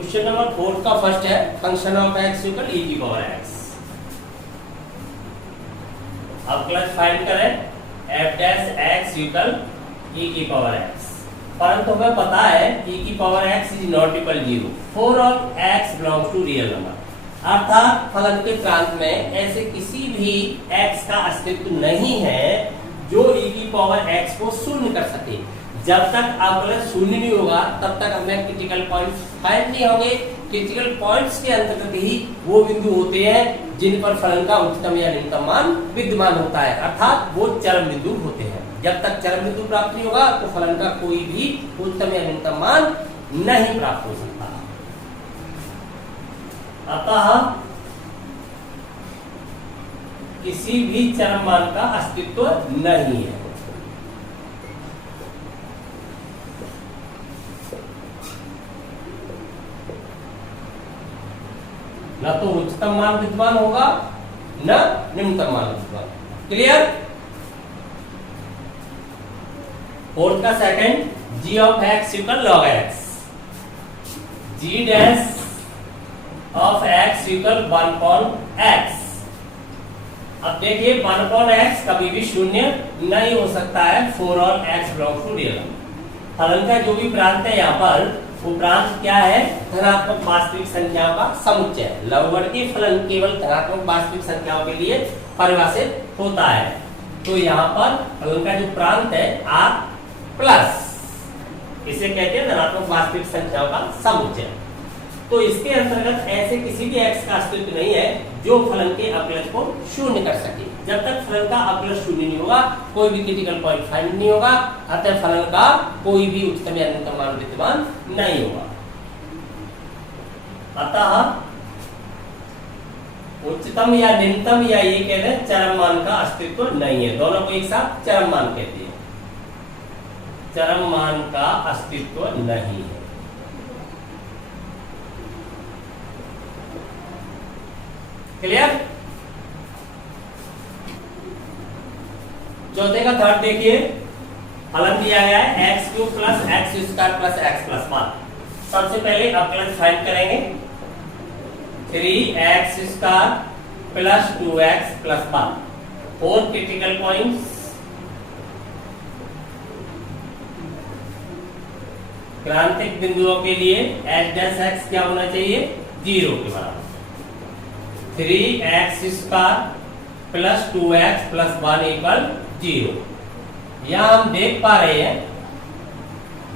Question number 4 का first है function of x equal e की पावर x। अब क्लास फाइंड करें f dash x equal e की पावर x, परंतु हमें पता है e की power x is not equal 0 for all x belongs to real number, अर्थात फलन के प्रांत में ऐसे किसी भी x का अस्तित्व नहीं है जो e की पावर x को शून्य कर सके। जब तक अवकलन शून्य नहीं होगा तब तक हमें क्रिटिकल पॉइंट्स फाइंड नहीं होंगे। क्रिटिकल पॉइंट्स के अंतर्गत ही वो बिंदु होते हैं जिन पर फलन का उच्चतम या निम्नतम मान विद्यमान होता है, अर्थात वो चरम बिंदु होते हैं। जब तक चरम बिंदु प्राप्त नहीं होगा तो फलन का कोई भी उच्चतम या निम्नतम मान नहीं प्राप्त हो सकता। अतः किसी भी चरम मान का अस्तित्व नहीं है। न तो उच्चतम मान विद्यमान होगा न निम्नतम मान विद्यमान। क्लियर? फोर्थ का second g of x equal log x, g dash of x equal 1/x। अब देखिए 1/x कभी भी शून्य नहीं हो सकता है for all x belongs to real number. फलन का जो भी प्रांत है यहाँ पर वो प्रांत क्या है? धनात्मक वास्तविक संख्याओं का समुच्चय। लघुवर्गीय फलन केवल धनात्मक वास्तविक संख्याओं के लिए परिभाषित होता है। तो यहाँ पर फलन का जो प्रांत है r प्लस, इसे कहते हैं धनात्मक वास्तविक संख्याओं का समुच्चय। तो इसके अंतर्गत ऐसे किसी भी x का अस्तित्व नहीं है जो फलन के अवकलज को शून्य कर सके। जब तक फलन का अवकलज शून्य नहीं होगा कोई भी क्रिटिकल पॉइंट फाइंड नहीं होगा, अतः फलन का कोई भी उच्चतम या निम्नतम मान विद्यमान नहीं होगा। अतः उच्चतम या निम्नतम या ये कहते हैं चरम मान का अस्तित्व नहीं है। दोनों को एक साथ चरम मान कहते हैं। चरम मान का अस्तित्व नहीं है। क्लियर? चौथे का थर्ड देखिए, फलन दिया गया है x³ plus x² plus x plus 1। सबसे पहले अवकलन फाइंड करेंगे 3x² plus 2x plus 1। 4 critical points. क्रांतिक बिंदुओं के लिए h डैश x क्या होना चाहिए? 0 के बराबर। 3x² plus 2x plus 1 equal 0। यहां हम देख पा रहे हैं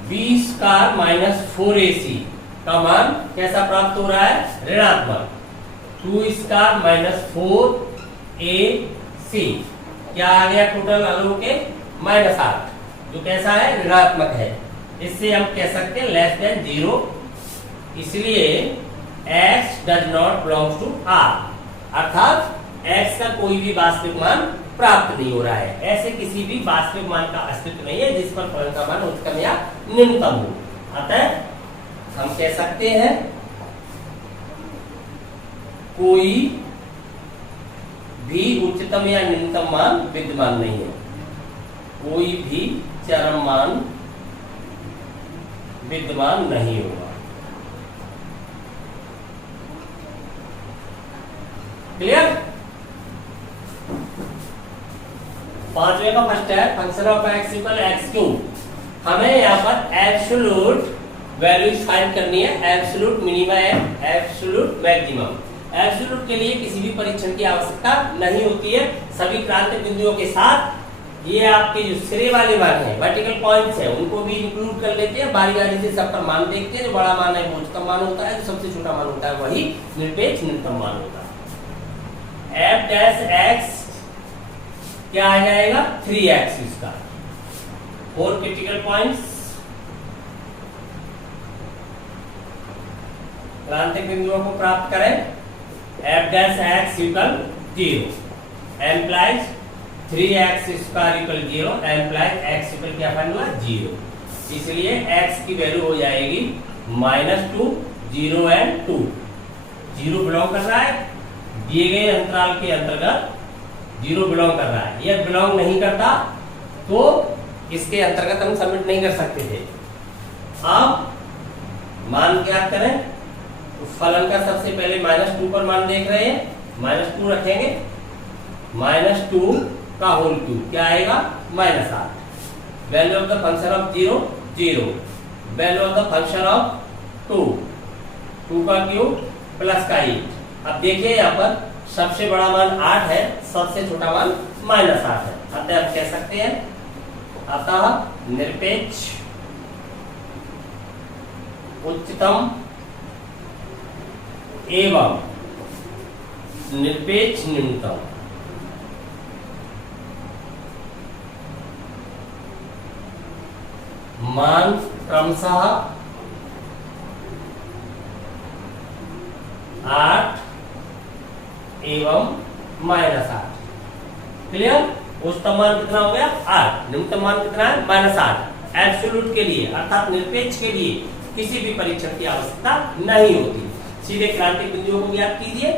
b² माइनस 4ac का मान कैसा प्राप्त हो रहा है? ऋणात्मक। 2² माइनस 4ac क्या आ गया टोटल अलों के? -8, जो कैसा है? ऋणात्मक है। इससे हम कह सकते हैं लेस देन 0, इसलिए x does not belongs to r, अर्थात x का कोई भी वास्तविक मान प्राप्त नहीं हो रहा है। ऐसे किसी भी वास्तविक मान का अस्तित्व नहीं है जिस पर फलन का मान उच्चतम या निम्नतम हो। अतः हम कह सकते हैं कोई भी उच्चतम या निम्नतम मान विद्यमान नहीं है। कोई भी चरम मान विद्यमान नहीं होगा। क्लियर? पांचवे का फर्स्ट है function of x equal x³। हमें यहाँ पर एब्सोल्यूट वैल्यूज फाइंड करनी है, absolute minimum and absolute maximum. Absolute के लिए किसी भी परीक्षण की आवश्यकता नहीं होती है। सभी क्रांतिक बिंदुओं के साथ ये आपके जो सिरे वाले मान है, वर्टिकल पॉइंट्स है, उनको भी इंक्लूड कर लेते हैं। बारी बारी से सबका मान देखते हैं। जो बड़ा मान है वो उच्चतम मान होता है, जो सबसे छोटा मान होता है वही निरपेक्ष निम्नतम मान होता है। f डैश x क्या आ जाएगा? 3x²। 4 critical points. क्रांतिक बिंदुओं को प्राप्त करें। f dash x equal 0 implies 3x² equal 0 implies x equal क्या फाइंड हुआ? 0। इसलिए x की वैल्यू हो जाएगी -2, 0 एंड 2। 0 बिलोंग कर रहा है दिए गए अंतराल के अंतर्गत, 0 बिलोंग कर रहा है। यह बिलोंग नहीं करता तो इसके अंतर्गत हम सबमिट नहीं कर सकते थे। अब मान ज्ञात करें तो फलन का सबसे पहले -2 पर मान देख रहे हैं, -2 रखेंगे, -2 का होल क्यूब क्या आएगा, -8। Value of the function of 0 0, value of the function of 2 का क्यूब प्लस का 8। अब देखिए यहाँ पर सबसे बड़ा मान 8 है, सबसे छोटा मान -8 है, अतः आप कह सकते हैं अतः निरपेक्ष उच्चतम एवं निरपेक्ष न्यूनतम मान क्रमशः 8 एवं -8। क्लियर? उच्चतम मान कितना हो गया 8, न्यूनतम मान कितना है -8। एब्सोल्यूट के लिए अर्थात निरपेक्ष के लिए किसी भी परीक्षण की आवश्यकता नहीं होती। सीधे क्रांतिक बिंदुओं को ज्ञात कीजिए,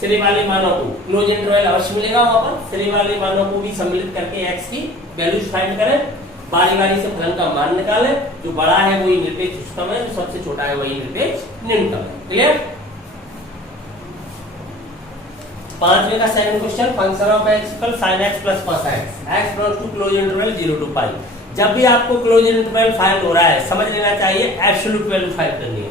सिरे वाले मानों को क्लोज इंटरवल अवश्य मिलेगा वहां पर, सिरे वाले मानों को भी सम्मिलित करके x की वैल्यूज फाइंड करें, बारी बारी से फलन का मान निकालें, जो बड़ा है वही निरपेक्ष उच्चतम है, जो सबसे छोटा है वही निरपेक्ष न्यूनतम है। क्लियर? पांचवें का second question, function of x equal sin x plus cos x, x belongs to close interval 0 to pi. जब भी आपको क्लोज इंटरवल फाइंड हो रहा है, समझ लेना चाहिए एब्सोल्यूट वैल्यू फाइंड करनी है।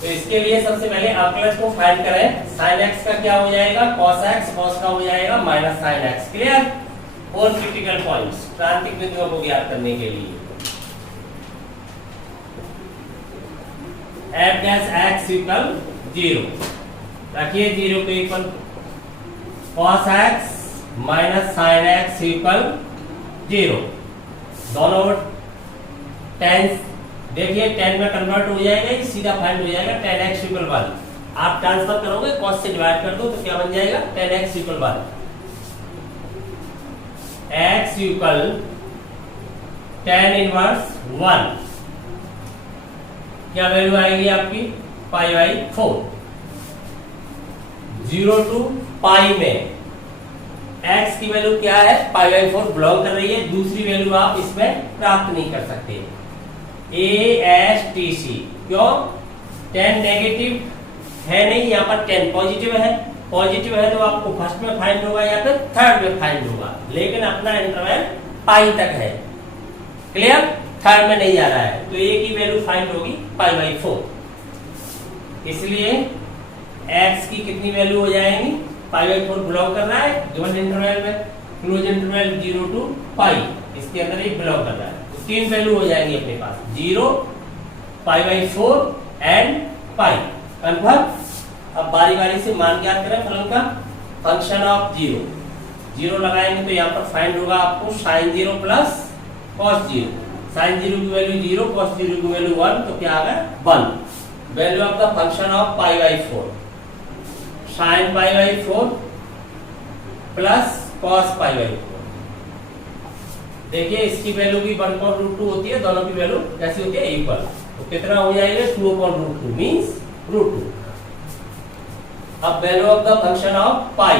तो इसके लिए सबसे पहले अवकलज को फाइंड करें। sin x का क्या हो जाएगा, cos x, cos का हो जाएगा माइनस sin x। क्लियर? और क्रिटिकल पॉइंट्स क्रांतिक बिंदुओं को ज्ञात करने के लिए f डैश x इक्वल 0 रखिए, 0 के equal cos x minus sin x equal 0। दोनों tan देखिए tan में कन्वर्ट हो जाएगा, ये सीधा फाइंड हो जाएगा tan x इक्वल 1। आप ट्रांसफर करोगे cos से डिवाइड कर दो तो क्या बन जाएगा tan x equal 1। x equal tan inverse 1, क्या वैल्यू आएगी आपकी π/4। 0 to पाई में x की वैल्यू क्या है π/4 बिलोंग कर रही है, दूसरी वैल्यू आप इसमें प्राप्त नहीं कर सकते। ASTC क्यों, tan नेगेटिव है नहीं, यहाँ पर tan पॉजिटिव है, पॉजिटिव है तो आपको फर्स्ट में फाइंड होगा या फिर थर्ड में फाइंड होगा, लेकिन अपना इंटरवल पाई तक है। क्लियर? थर्ड में नहीं जा रहा है, तो a की वैल्यू फाइंड होगी π/4। इसलिए x की कितनी वैल्यू हो जाएगी, π/4 बिलोंग कर रहा है गिवन इंटरवल में, क्लोज इंटरवल 0 to पाई, इसके अंदर ये बिलोंग कर रहा है, तो तीन वैल्यू हो जाएंगी अपने पास 0, π/4 एंड पाई। कंफर्म? अब बारी बारी से मान ज्ञात करें फलन का। फंक्शन ऑफ 0 लगाएंगे तो यहाँ पर फाइंड होगा आपको sin 0 प्लस cos 0। sin 0 की वैल्यू 0, cos 0 की वैल्यू 1, तो क्या आ गया 1। Value of the function of π/4, sin π/4 plus cos π/4। देखिए इसकी वैल्यू भी 1/√2 होती है, दोनों की वैल्यू कैसी होती है इक्वल, तो कितना हो जाएगा 2/√2 मींस √2। अब value of the function of pi,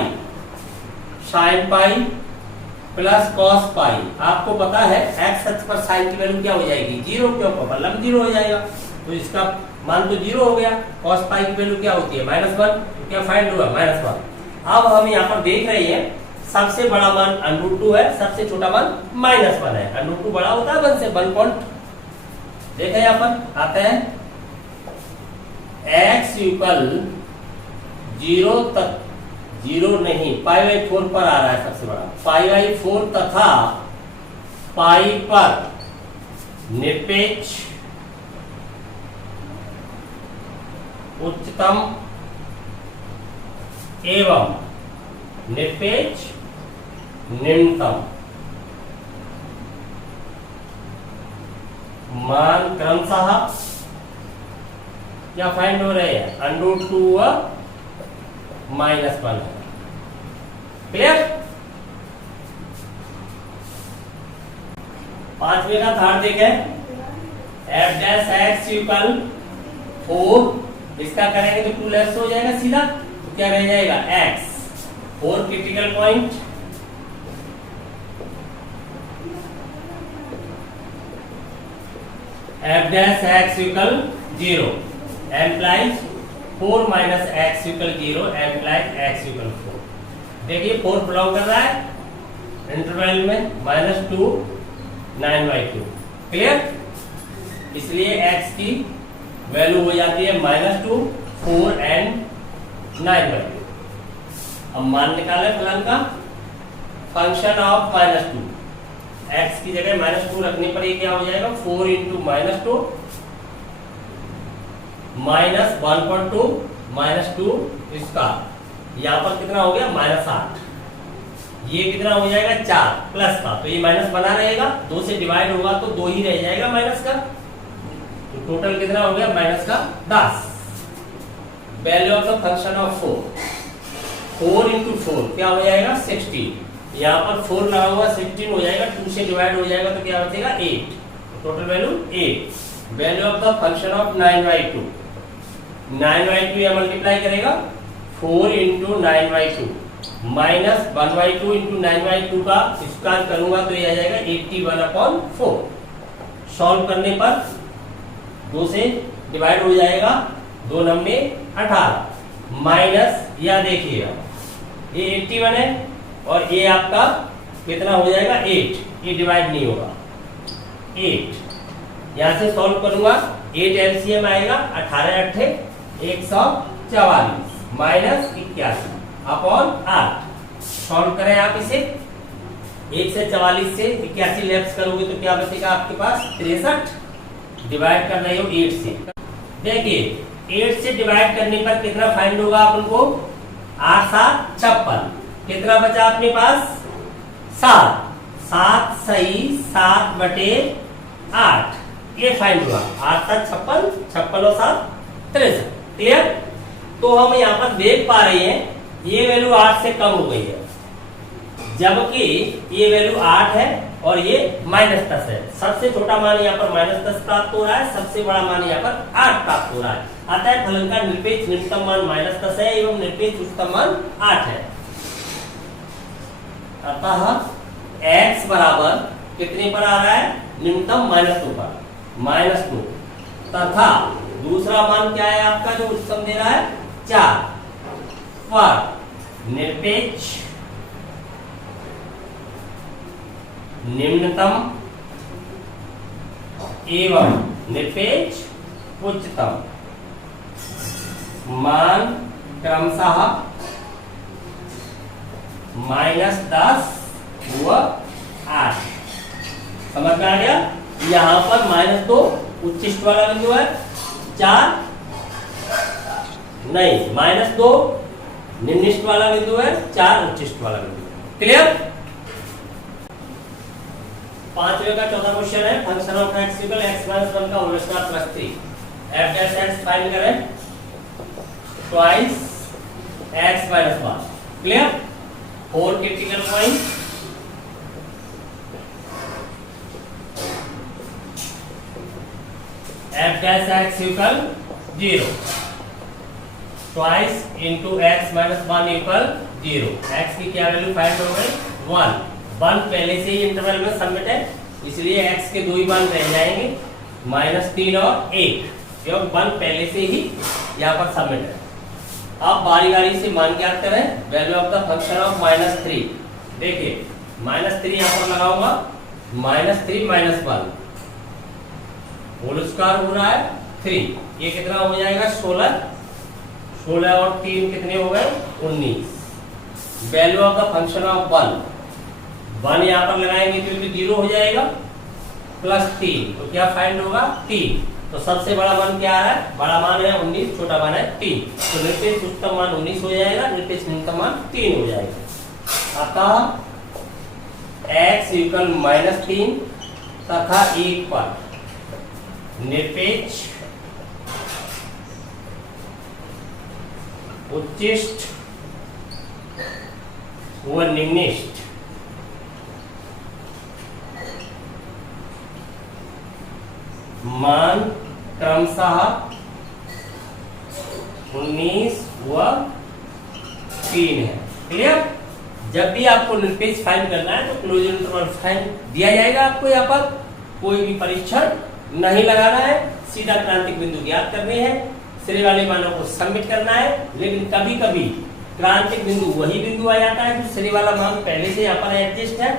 sin pi plus cos पाई। आपको पता है x अक्ष पर sin की वैल्यू क्या हो जाएगी 0, क्यों मतलब 0 हो जाएगा, तो इसका मान तो 0 हो गया। cos पाई की वैल्यू क्या होती है -1, क्या फाइंड हुआ -1। अब हम यहाँ पर देख रहे हैं सबसे बड़ा मान √2 है, सबसे छोटा मान -1 है। √2 बड़ा होता है 1 से, 1 पॉइंट देखा यहाँ पर आता है। x इक्वल 0 तक 0 नहीं π/4 पर आ रहा है सबसे बड़ा, π/4 तथा पाई पर निरपेक्ष उच्चतम एवं निरपेक्ष निम्नतम मान क्रमशः क्या फाइंड हो रहे हैं √2 व -1 है। क्लियर? पांचवे का थर्ड देखें, f डैश x इक्वल 4, इसका करेंगे तो 2 लेस हो जाएगा सीधा, तो क्या रह जाएगा x। 4 critical point, f dash x equal 0 implies 4 minus x equal 0 implies x equal 4। देखिए 4 बिलोंग कर रहा है इंटरवल में -2 9/2। क्लियर? इसलिए x की वैल्यू हो जाती है -2 4 एंड 9/2। अब मान निकाले फलन का, फंक्शन ऑफ -2 x की जगह -2 रखने पर ये क्या हो जाएगा 4 इंटू -2 माइनस 1.2 -2 इसका यहाँ पर कितना हो गया -8। ये कितना हो जाएगा 4 प्लस का, तो ये माइनस बना रहेगा, 2 से डिवाइड होगा तो 2 ही रह जाएगा माइनस का, तो टोटल कितना हो गया माइनस का 10। Value of the function of 4 into 4 क्या हो जाएगा 16। यहाँ पर 4 लगा हुआ 16 हो जाएगा, 2 से डिवाइड हो जाएगा तो क्या बचेगा 8, total value 8। Value of the function of 9/2 9/2 या मल्टीप्लाई करेगा 4 इंटू 9/2 माइनस 1/2 इंटू 9/2 का स्क्वायर करूंगा तो ये आ जाएगा 81/4। सॉल्व करने पर 2 से डिवाइड हो जाएगा, 2 नंबे 18 माइनस, या देखिएगा ये 81 है और ये आपका कितना हो जाएगा 8, ये डिवाइड नहीं होगा 8। यहां से सॉल्व करूंगा 8 एलसीएम आएगा 18 8 144 माइनस 81 अपॉन 8। सॉल्व करें आप इसे, 1 से 44 से 81 लेफ्ट करोगे तो क्या बचेगा आपके पास 63। डिवाइड कर रहे हो 8 से, देखिए 8 से डिवाइड करने पर कितना फाइंड होगा अपन को 8 7 56। कितना बचा अपने पास 7 7 सही 7/8 ये फाइंड हुआ। 8 7 56 56 और 7 63। क्लियर? तो हम यहाँ पर देख पा रहे हैं ये वैल्यू 8 से कम हो गई है, जबकि ये वैल्यू 8 है और ये -10 है। सबसे छोटा मान यहाँ पर -10 प्राप्त हो रहा है, सबसे बड़ा मान यहाँ पर 8 प्राप्त हो रहा है। अतः फलन का निरपेक्ष न्यूनतम मान -10 है एवं निरपेक्ष उच्चतम मान 8 है। अतः x बराबर कितने पर आ रहा है न्यूनतम -2 पर, -2 तथा दूसरा मान क्या है आपका जो उच्चतम दे रहा है 4 पर निरपेक्ष निम्नतम एवं निरपेक्ष उच्चतम मान क्रमशः -10 व 8। समझ में आ गया? यहाँ पर -2 उच्चिष्ट वाला बिंदु है, 4 नहीं -2 निम्निष्ट वाला बिंदु है, 4 उच्चिष्ट वाला बिंदु है। क्लियर? 5वें का चौथा क्वेश्चन है function of x equal x - 1 का whole square plus 3 f dash x find करें twice x - 1। Clear? 4 critical point f dash x equal 0 twice into x - 1 equal 0। x की क्या वैल्यू फाइंड हो गई 1 पहले से ही इंटरवल में सबमिट है, इसलिए x के 2 ही मान रह जाएंगे -3 और 1, क्योंकि 1 पहले से ही यहाँ पर सबमिट है। अब बारी बारी से मान ज्ञात करें। Value of the function of -3, देखिए -3 यहाँ पर लगाऊंगा, -3 -1 होल स्क्वायर हो रहा है 3, ये कितना हो जाएगा 16 16 और 3 कितने हो गए 19। Value of the function of 1 यहाँ पर लगाएंगे तो 0 हो जाएगा, प्लस 3 तो क्या फाइंड होगा 3। तो सबसे बड़ा मान क्या आ रहा है, बड़ा मान है 19, छोटा मान है 3, तो निरपेक्ष उच्चतम मान 19 हो जाएगा, निरपेक्ष न्यूनतम मान 3 हो जाएगा। अतः x इक्वल -3 तथा 1 पर निरपेक्ष उच्चिष्ट व निम्निष्ट मान क्रमशः 19 व 3 है। क्लियर? जब भी आपको निरपेक्ष फाइंड करना है तो क्लोजर इंटरवल फाइंड दिया जाएगा आपको, यहाँ पर कोई भी परीक्षण नहीं लगाना है, सीधा क्रांतिक बिंदु ज्ञात करने हैं, श्रेणी वाले मानों को सबमिट करना है। लेकिन कभी कभी क्रांतिक बिंदु वही बिंदु आ जाता है जो श्रेणी वाला मान पहले से यहाँ पर एडजस्ट है।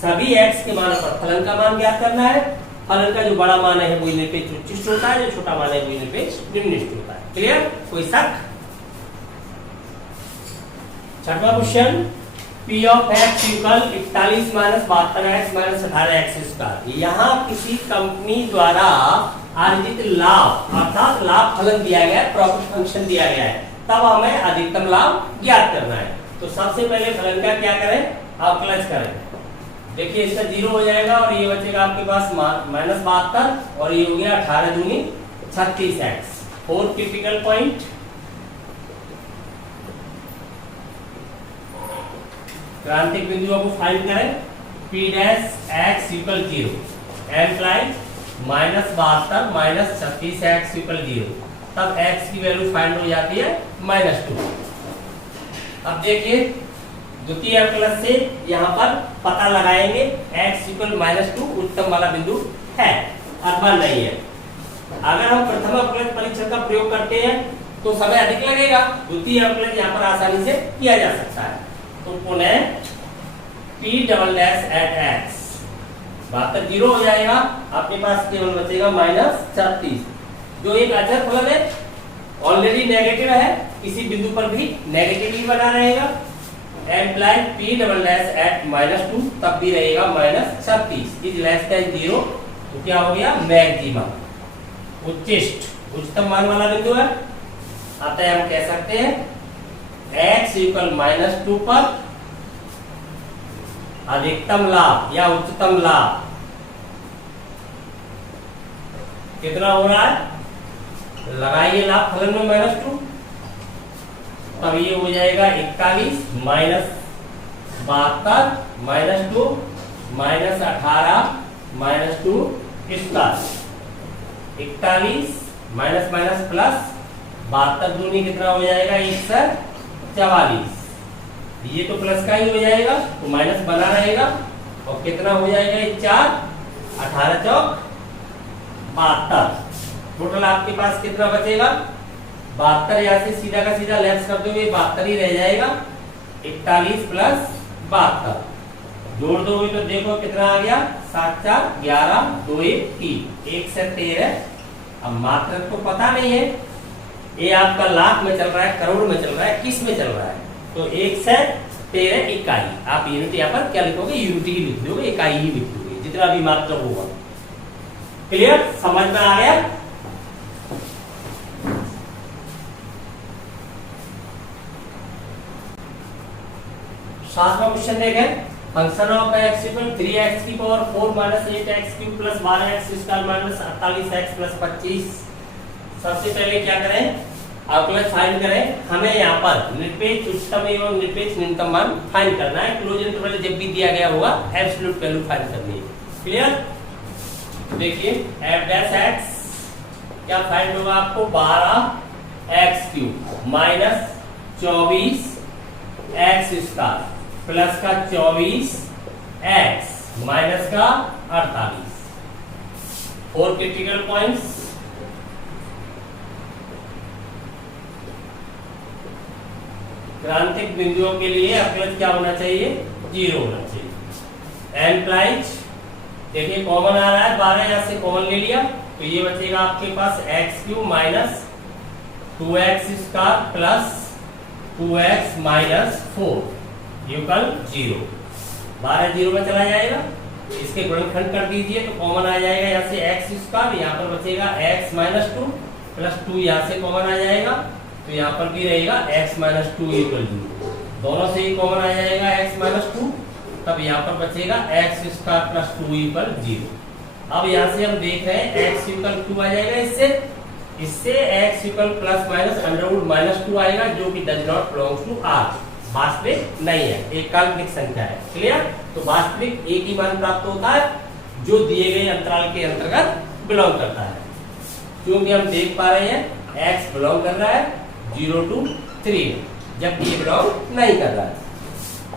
सभी x के मानों पर फलन का मान ज्ञात करना है। फलन का जो बड़ा मान है वही निरपेक्ष उच्चिष्ट होता है, जो छोटा मान है वही निरपेक्ष निम्निष्ठ होता है। क्लियर? कोई शक? छठवां question, P of x equal 41 minus 72x minus 18x square. यहाँ किसी कंपनी द्वारा अर्जित लाभ अर्थात लाभ फलन दिया गया है, प्रॉफिट फंक्शन दिया गया है, तब हमें अधिकतम लाभ ज्ञात करना है। तो सबसे पहले फलन का क्या करें, अवकलज करें। देखिए इसका 0 हो जाएगा और ये बचेगा आपके पास माइनस 72 और ये हो गया 18 दूनी 36x। 4 क्रिटिकल पॉइंट, क्रांतिक बिंदुओं को फाइंड करें। P dash x equal 0 employee minus 72 minus 36x equal 0, तब x की वैल्यू फाइंड हो जाती है -2। अब देखिए द्वितीय अवकलज से यहाँ पर पता लगाएंगे x इक्वल -2 उच्चतम वाला बिंदु है अथवा नहीं है। अगर हम प्रथम अवकलज परीक्षण का प्रयोग करते हैं तो समय अधिक लगेगा, द्वितीय अवकलज यहाँ पर आसानी से किया जा सकता है। तो पुनः P double dash at x 72 0 हो जाएगा, आपके पास केवल बचेगा -36, जो एक अचर फलन है, ऑलरेडी नेगेटिव है, किसी बिंदु पर भी नेगेटिव ही बना रहेगा। Implies P double dash at -2 तब भी रहेगा -36 इज लेस देन 0। तो क्या हो गया, मैक्सिमा उच्चिष्ट उच्चतम मान वाला बिंदु है। अतः हम कह सकते हैं x इक्वल -2 पर अधिकतम लाभ या उच्चतम लाभ कितना हो रहा है, लगाइए लाभ फलन में -2, तब ये हो जाएगा 41 माइनस 72 -2 माइनस 18 -2 इसका 41 माइनस माइनस प्लस 72 दूनी कितना हो जाएगा 144, ये तो प्लस का ही हो जाएगा तो माइनस बना रहेगा और कितना हो जाएगा 4 18 चौक 72। टोटल आपके पास कितना बचेगा 72, यहाँ से सीधा का सीधा लेफ्ट करते हुए 72 ही रह जाएगा। 41 प्लस 72 जोड़ दोगे तो देखो कितना आ गया 7 4 11 2 1 3 1 से 13। अब मात्रक तो पता नहीं है, ये आपका लाख में चल रहा है, करोड़ में चल रहा है, किस में चल रहा है, तो 1 से 13 इकाई। आप यूनिट यहाँ पर क्या लिखोगे, यूनिट ही लिख दोगे, इकाई ही लिख दोगे, जितना भी मात्रक होगा। क्लियर, समझ में आ गया? सातवां क्वेश्चन देखें, function of x equal 3x की power 4 minus 8x cube plus 12x square minus 48x plus 25। सबसे पहले क्या करें, अवकलज फाइंड करें। हमें यहाँ पर निरपेक्ष उच्चतम एवं निरपेक्ष निम्नतम मान फाइंड करना है। क्लोज इंटरवल जब भी दिया गया होगा एब्सोल्यूट वैल्यू फाइंड करनी है। क्लियर? देखिए f डैश x क्या फाइंड होगा आपको, 12x cube minus 24x square plus का 24x माइनस का 48। 4 क्रिटिकल पॉइंट्स, क्रांतिक बिंदुओं के लिए अवकलज क्या होना चाहिए, 0 होना चाहिए। एम्प्लाइज देखिए कॉमन आ रहा है, 12 यहाँ से कॉमन ले लिया तो ये बचेगा आपके पास x cube minus 2x square plus 2x minus 4 equal 0। 12 0 में चला जाएगा, इसके गुणनखंड कर दीजिए तो कॉमन आ जाएगा यहाँ से x स्क्वायर, यहाँ पर बचेगा x माइनस 2 प्लस 2 यहाँ से कॉमन आ जाएगा तो यहाँ पर भी रहेगा x माइनस 2 इक्वल 0। दोनों से ही कॉमन आ जाएगा x माइनस 2, तब यहाँ पर बचेगा x स्क्वायर प्लस 2 इक्वल 0। अब यहाँ से हम देख रहे हैं x इक्वल 2 आ जाएगा, इससे x equal plus minus under root minus 2 आएगा, जो कि does not belongs to r, वास्तविक नहीं है, एक काल्पनिक संख्या है। क्लियर? तो वास्तविक एक ही मान प्राप्त होता है जो दिए गए अंतराल के अंतर्गत बिलोंग करता है। क्योंकि हम देख पा रहे हैं x बिलोंग कर रहा है 0 to 3, जबकि ये बिलोंग नहीं कर रहा है,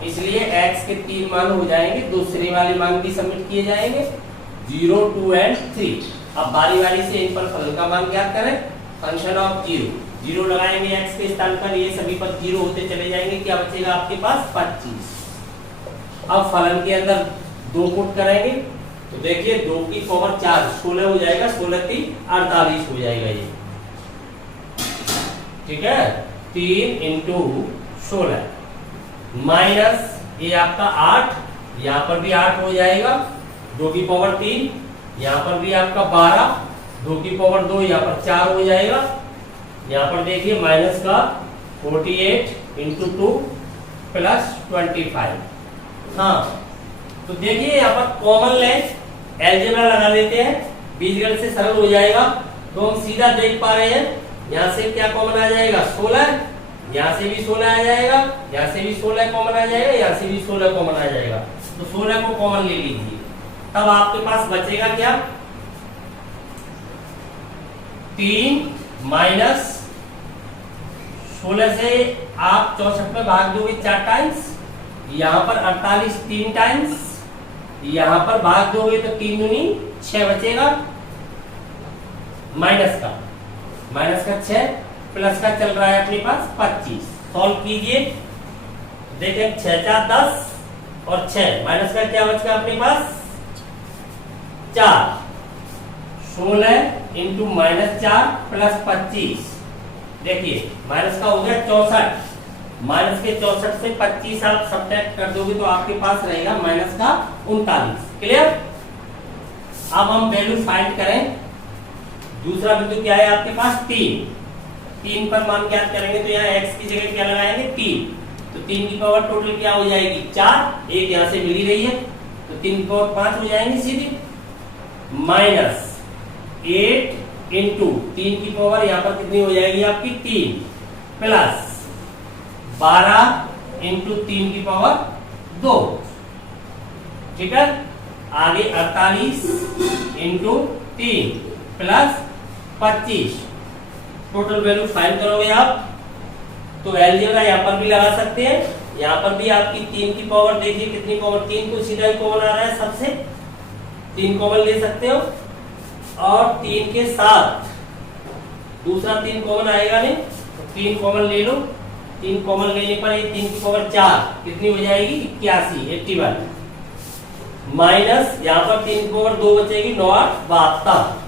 इसलिए x के 3 मान हो जाएंगे, दूसरे वाले मान भी सबमिट किए जाएंगे 0 2 एंड 3। अब बारी बारी से इन पर फलन का मान ज्ञात करें। फंक्शन ऑफ जीरो, जीरो लगाएंगे x के स्थान पर, ये सभी पद जीरो होते चले जाएंगे, क्या बचेगा आपके पास 25। अब फलन के अंदर 2 पुट करेंगे तो देखिए 2 की पावर 4 16 हो जाएगा, 16 3 48 हो जाएगा ये, ठीक है। 3 इंटू 16 माइनस ये आपका 8, यहाँ पर भी 8 हो जाएगा, 2 की पावर 3, यहाँ पर भी आपका 12, 2 की पावर 2, यहाँ पर 4 हो जाएगा, यहाँ पर देखिए माइनस का 48 इंटू 2 प्लस 25। हाँ तो देखिए यहाँ पर कॉमन लेंस अलजेब्रा लगा लेते हैं, बीजगणित से सरल हो जाएगा। तो हम सीधा देख पा रहे हैं यहाँ से क्या कॉमन आ जाएगा 16, यहाँ से भी 16 आ जाएगा, यहाँ से भी 16 कॉमन आ जाएगा, यहाँ से भी 16 कॉमन आ जाएगा। तो 16 को कॉमन ले लीजिए, तब आपके पास बचेगा क्या 3 माइनस 16 से आप 64 में भाग दोगे 4 टाइम्स, यहाँ पर 48 3 टाइम्स, यहाँ पर भाग दोगे तो 3 दूनी 6 बचेगा, माइनस का 6 प्लस का चल रहा है अपने पास 25। सॉल्व कीजिए, देखें 6 4 10 और 6 माइनस का क्या बचेगा अपने पास 4, 16 इंटू -4 प्लस 25, देखिए माइनस का हो गया 64, माइनस के 64 से 25 आप सब्ट्रैक्ट कर दोगे तो आपके पास रहेगा माइनस का 39। क्लियर। अब हम वैल्यू फाइंड करें, दूसरा बिंदु क्या है आपके पास 3 पर मान ज्ञात करेंगे तो यहाँ x की जगह क्या लगाएंगे 3, तो 3 की पावर टोटल क्या हो जाएगी 4, एक यहाँ से मिली रही है तो 3 की पावर 5 हो जाएंगे सीधे, माइनस 8 इंटू 3 की पावर यहाँ पर कितनी हो जाएगी आपकी 3 प्लस 12 इंटू 3 की पावर 2, ठीक है। आगे 48 into 3 plus 25, total value find करोगे आप तो अलजेब्रा यहाँ पर भी लगा सकते हैं, यहाँ पर भी आपकी 3 की पावर देखिए कितनी कॉमन, 3 को सीधा ही कॉमन आ रहा है सबसे, 3 कॉमन ले सकते हो और 3 के साथ दूसरा 3 कॉमन आएगा नहीं तो 3 कॉमन ले लो, 3 कॉमन लेने पर ये 3 की पावर 4 कितनी हो जाएगी 81 माइनस यहाँ पर 3 की पावर 2 बचेगी 9 8 72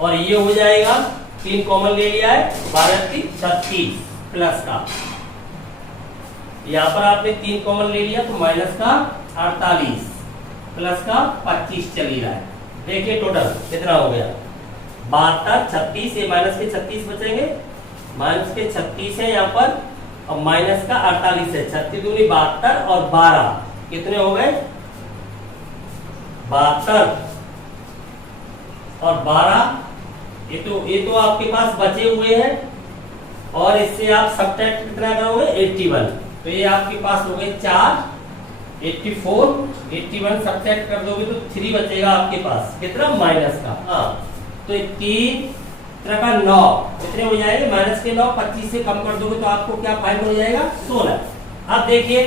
और ये हो जाएगा 3 कॉमन ले लिया है 12 3 36 प्लस का, यहाँ पर आपने 3 कॉमन ले लिया तो माइनस का 48 प्लस का 25 चल ही रहा है। देखिए टोटल कितना हो गया 72 36, ये माइनस के 36 बचेंगे, माइनस के 36 है यहाँ पर और माइनस का 48 है, 36 दूनी 72 और 12 कितने हो गए 72 और 12, ये तो आपके पास बचे हुए हैं और इससे आप सब्ट्रैक्ट कितना करोगे 81, तो ये आपके पास हो गए 4 84, 81 सब्ट्रैक्ट कर दोगे तो 3 बचेगा आपके पास कितना माइनस का, हाँ तो 3 का 9 कितने हो जाएंगे माइनस के 9, 25 से कम कर दोगे तो आपको क्या फाइंड हो जाएगा 16। अब देखिए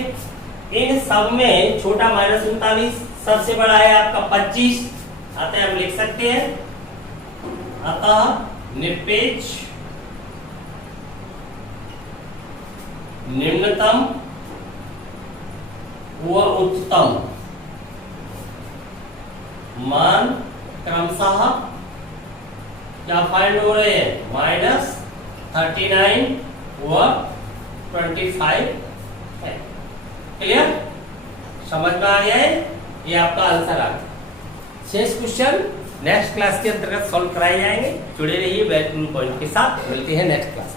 इन सब में छोटा -39 सबसे बड़ा है आपका 25, अतः हम लिख सकते हैं अतः निरपेक्ष निम्नतम व उच्चतम मान क्रमशः क्या फाइंड हो रहे हैं -39 व 25 है। क्लियर, समझ में आ गया है, ये आपका आंसर आ गया। शेष क्वेश्चन नेक्स्ट क्लास के अंतर्गत सॉल्व कराए जाएंगे। जुड़े रहिए बैक पॉइंट के साथ, मिलते हैं नेक्स्ट क्लास।